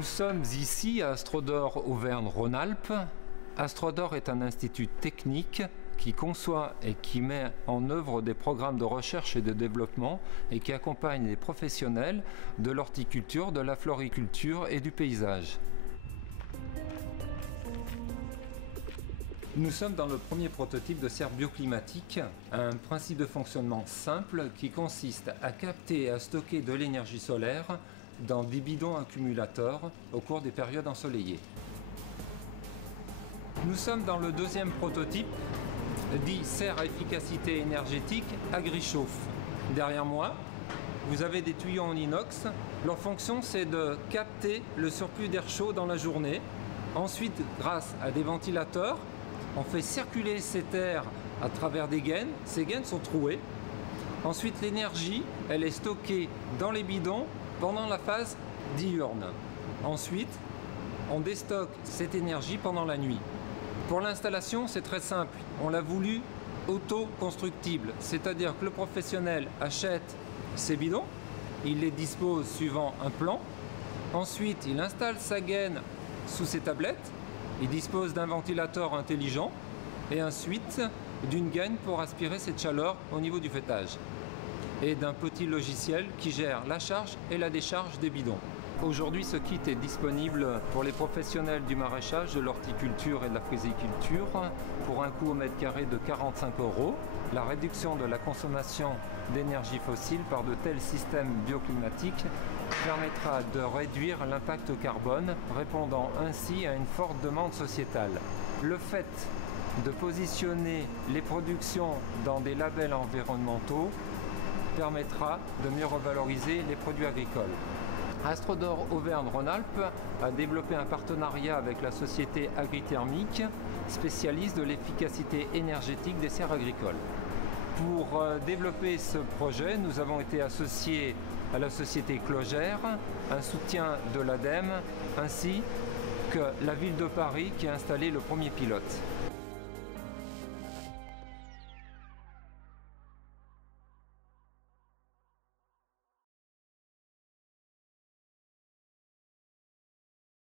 Nous sommes ici à Astrodor Auvergne-Rhône-Alpes. Astrodor est un institut technique qui conçoit et qui met en œuvre des programmes de recherche et de développement et qui accompagne les professionnels de l'horticulture, de la floriculture et du paysage. Nous sommes dans le premier prototype de serre bioclimatique, un principe de fonctionnement simple qui consiste à capter et à stocker de l'énergie solaire dans des bidons accumulateurs au cours des périodes ensoleillées. Nous sommes dans le deuxième prototype, dit serre à efficacité énergétique AgriChauffe. Derrière moi, vous avez des tuyaux en inox. Leur fonction, c'est de capter le surplus d'air chaud dans la journée. Ensuite, grâce à des ventilateurs, on fait circuler cet air à travers des gaines. Ces gaines sont trouées. Ensuite, l'énergie, elle est stockée dans les bidons pendant la phase diurne. Ensuite, on déstocke cette énergie pendant la nuit. Pour l'installation, c'est très simple. On l'a voulu auto-constructible, c'est-à-dire que le professionnel achète ses bidons, il les dispose suivant un plan. Ensuite, il installe sa gaine sous ses tablettes. Il dispose d'un ventilateur intelligent et ensuite d'une gaine pour aspirer cette chaleur au niveau du feuillage et d'un petit logiciel qui gère la charge et la décharge des bidons. Aujourd'hui, ce kit est disponible pour les professionnels du maraîchage, de l'horticulture et de la frisiculture pour un coût au mètre carré de 45 €. La réduction de la consommation d'énergie fossile par de tels systèmes bioclimatiques permettra de réduire l'impact carbone, répondant ainsi à une forte demande sociétale. Le fait de positionner les productions dans des labels environnementaux permettra de mieux revaloriser les produits agricoles. Astrodor Auvergne-Rhône-Alpes a développé un partenariat avec la société Agrithermique, spécialiste de l'efficacité énergétique des serres agricoles. Pour développer ce projet, nous avons été associés à la société Clogère, un soutien de l'ADEME, ainsi que la ville de Paris qui a installé le premier pilote.